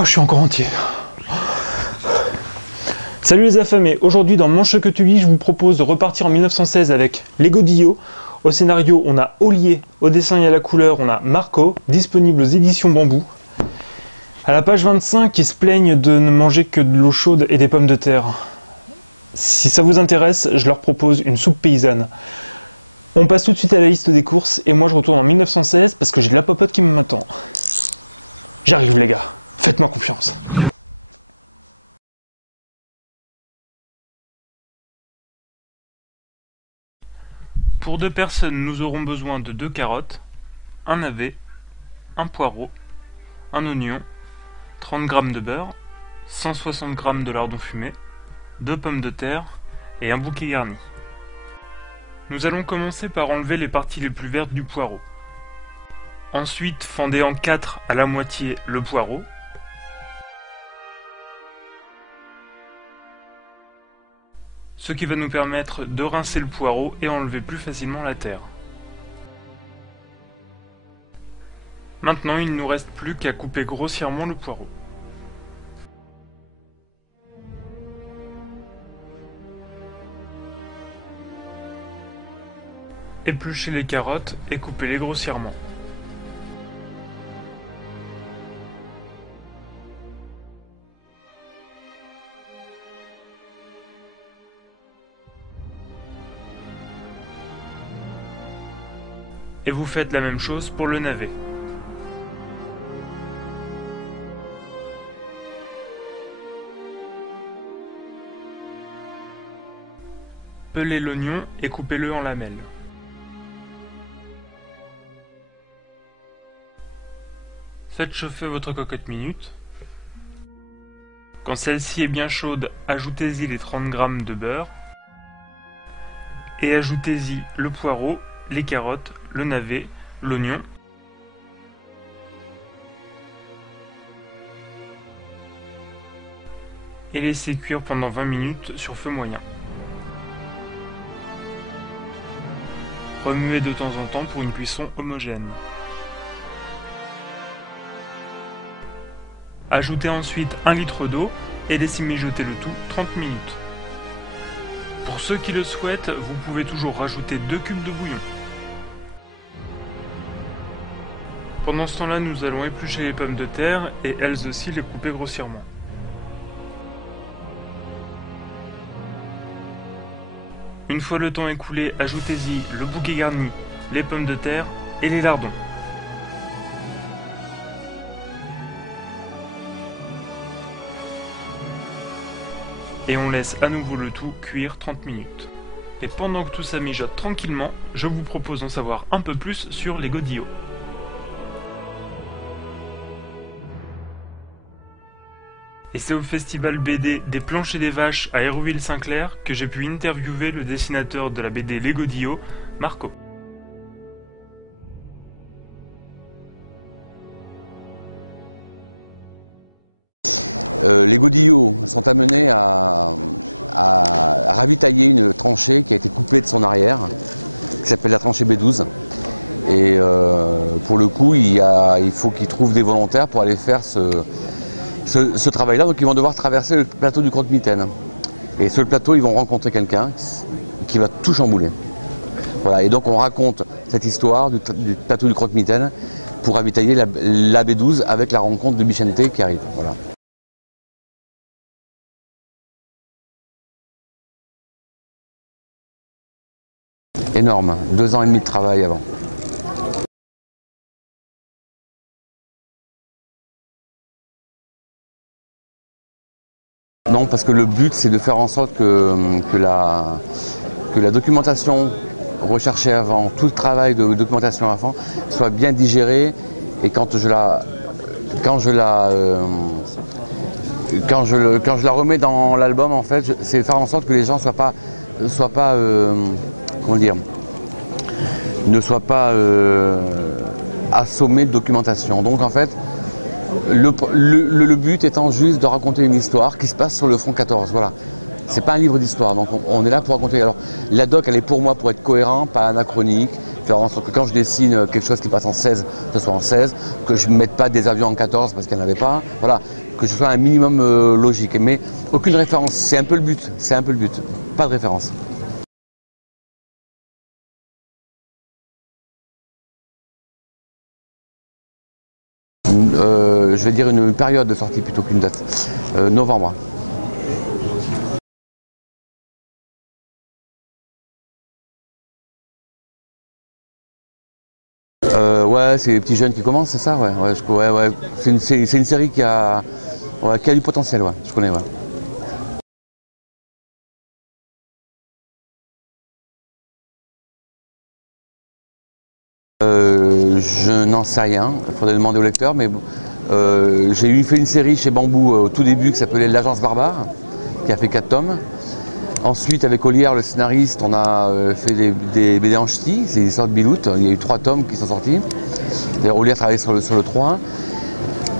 Oh, je suis encore entier. Salut les affamés, aujourd'hui dans Mange que tu lis, je vous propose de repartir en 1916 avec Les Godillots. Au scénario, on a Ollier, au dessin et à la couleur, on a Marco, disponible aux éditions Bambou. À la page 25, ils se plaignent de ne manger que de l'eau chaude et des pommes de terre. Si ça vous intéresse, je leur propose une soupe paysanne. On passe tout de suite à la liste des courses, et moi je retourne en 1916 parce que j'ai de la popote qui m'attend. J'arrive les gars, faites-moi confiance. Pour 2 personnes, nous aurons besoin de 2 carottes, un navet, un poireau, un oignon, 30 g de beurre, 160 g de lardon fumé, 2 pommes de terre et un bouquet garni. Nous allons commencer par enlever les parties les plus vertes du poireau. Ensuite, fendez en 4 à la moitié le poireau. Ce qui va nous permettre de rincer le poireau et enlever plus facilement la terre. Maintenant, il ne nous reste plus qu'à couper grossièrement le poireau. Épluchez les carottes et coupez-les grossièrement. Et vous faites la même chose pour le navet. Pelez l'oignon et coupez-le en lamelles. Faites chauffer votre cocotte minute. Quand celle-ci est bien chaude, ajoutez-y les 30 g de beurre et ajoutez-y le poireau, les carottes, le navet, l'oignon. Et laissez cuire pendant 20 minutes sur feu moyen. Remuez de temps en temps pour une cuisson homogène. Ajoutez ensuite 1 litre d'eau et laissez mijoter le tout 30 minutes. Pour ceux qui le souhaitent, vous pouvez toujours rajouter 2 cubes de bouillon. Pendant ce temps-là, nous allons éplucher les pommes de terre et elles aussi les couper grossièrement. Une fois le temps écoulé, ajoutez-y le bouquet garni, les pommes de terre et les lardons. Et on laisse à nouveau le tout cuire 30 minutes. Et pendant que tout ça mijote tranquillement, je vous propose d'en savoir un peu plus sur les Godillots. Et c'est au festival BD des Planches et des Vaches à Hérouville-Saint-Clair que j'ai pu interviewer le dessinateur de la BD Les Godillots, Marco. Les Godillots sont amenés à ravitailler une tranchée qui a été coupée de son arrière, qui s'appelle la tranchée B12. Et pour le coup, il faut qu'ils trouvent des volontaires pour aller faire ce travail-là. Donc ils vont devoir traverser le plateau du Croque-Mitaine. Et sur le plateau, ils vont rencontrer quelqu'un qui va tout chambouler. Voilà. Et donc on raconte cette histoire du plateau du Croque-Mitaine pour ravitailler la B12 avec la rencontre de Bichente qui arrive. Voilà. Énorme, 2 ans et demi de travail avant. Non, parce que le but c'est de faire en sorte que la documentation recherchée avant, tout le travail de documentation avant, soit bien digéré, et quand je la remets dans l'album, en fait, c'est faire en sorte que les gens ne soient pas assommés de documentation. Donc en fait, le but étant juste de raconter une histoire qui se passe sur le front 14. Voilà. C'est pas un livre d'histoire, donc on est là pour raconter. Alors la doc, elle est pour moi pour être cohérent, pas anachronique, faire en sorte que quand je dessine quelque chose qui passe en 16, ce soit en 16, que je ne mette pas des avions en 14 parce qu'il n'y en avait pas, voilà, que ce soit un minimum logique. Mais aucune référence, c'est un peu le but, pas de référence. Je vais dire une période de sortie plutôt qu'une date. Novembre. Ouais, c'est les petits jeunes qui commencent, c'est ça, ouais. Ouais. C'est une série qui a du potentiel, ouais. Je connais, ouais. Je n'en sais rien, il faudrait demander au lecteur, mais j'ai fait une série chez Bambou au tout début qui s'appelait L'Agence Barbare, qui a fait 4 tomes. Ensuite, avec Olière, le scénariste, on a fait des BD en ch'ti, c'est une sorte de biloute. Il y a eu 3 tomes qui sont sortis. D'ailleurs, Olière travaillait sur le 3.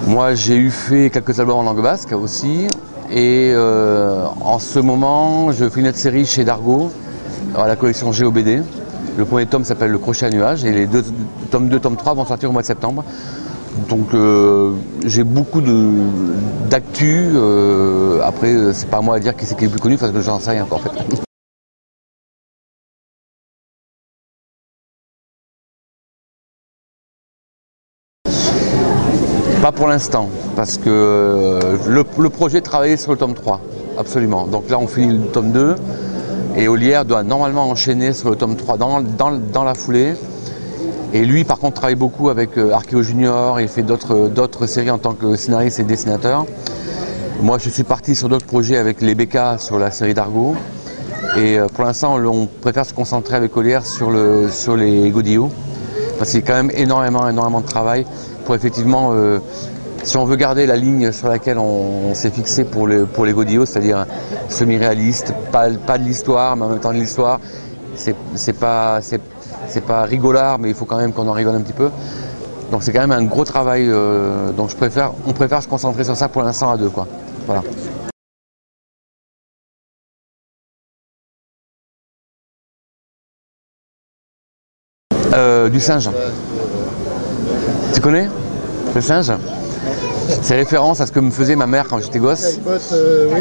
Moi, j'ai fait quelques albums en langue basque aussi. Et en ce moment, je fais une autre série chez Dargaud, à la collection GOBD. Le premier tome s'appelle Le Crochet à nuages et les tomes 2, tome 3 vont sortir au mois de septembre. Donc j'ai beaucoup d'actu. Après, c'est pas à moi à dire qui c'est qui est le plus connu parce que j'en sais rien encore en fait. Pas pour l'instant, parce que le projet de travailler sur le tome 3, absolument. Donc là on finit le tome 2 et Olière doit normalement enchaîner sur le tome 3 dans la foulée. Et lui par contre travaille beaucoup avec Archéo Junior et fait d'autres séries en tant que scénariste et dessinateur. Moi je suis parti sur d'autres projets avec les BK sur la série Dargaud. Et pour l'instant on préfère se concentrer avec Olière sur les Godillots. Parce qu'il y a quand même énormément de travail pour effectivement, si on veut garder la ligne sur laquelle on s'est fixé pour les Godillots, c'est-à-dire semi-réaliste, pas de l'histoire, mais en même temps de l'histoire, c'est pas rigolard, mais il faut quand même qu'on en rigole un petit peu. Donc c'est quand même un gros travail, donc on préfère se concentrer sur ça pour l'instant à deux, quoi. Voilà. Du singe. Tu connais le singe? C'est référence à ce que me faisait ma mère quand j'étais gosse.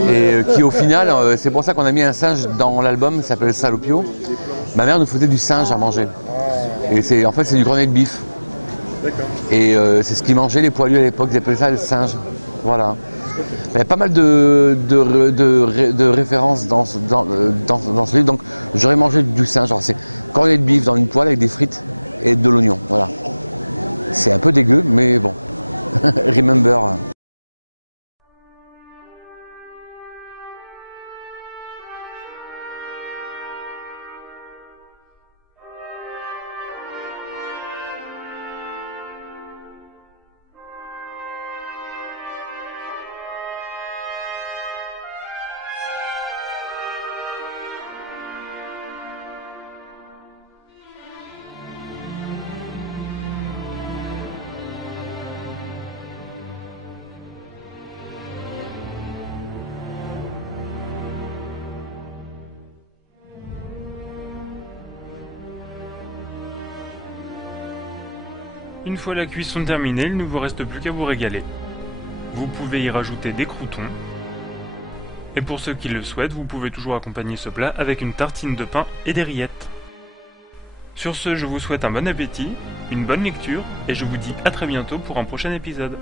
Et qui au final, c'est pour ça qu'on a mis un singe dans l'album, qui s'appelle Salopio. Ma mère nous faisait du singe à manger. Et en fait c'est du grenade de bif. Et c'est ce qu'ils mangeaient les poilus à l'époque, ils appelaient ça le singe. Voilà. Il y a pas mal de références dans ce livre, donc j'aurais mangé du singe. C'est cornet de bif dans une poêle avec des frites et de l'oignon. Voilà. C'est un peu dégueu, mais bon. Remember. Une fois la cuisson terminée, il ne vous reste plus qu'à vous régaler. Vous pouvez y rajouter des croûtons. Et pour ceux qui le souhaitent, vous pouvez toujours accompagner ce plat avec une tartine de pain et des rillettes. Sur ce, je vous souhaite un bon appétit, une bonne lecture, et je vous dis à très bientôt pour un prochain épisode.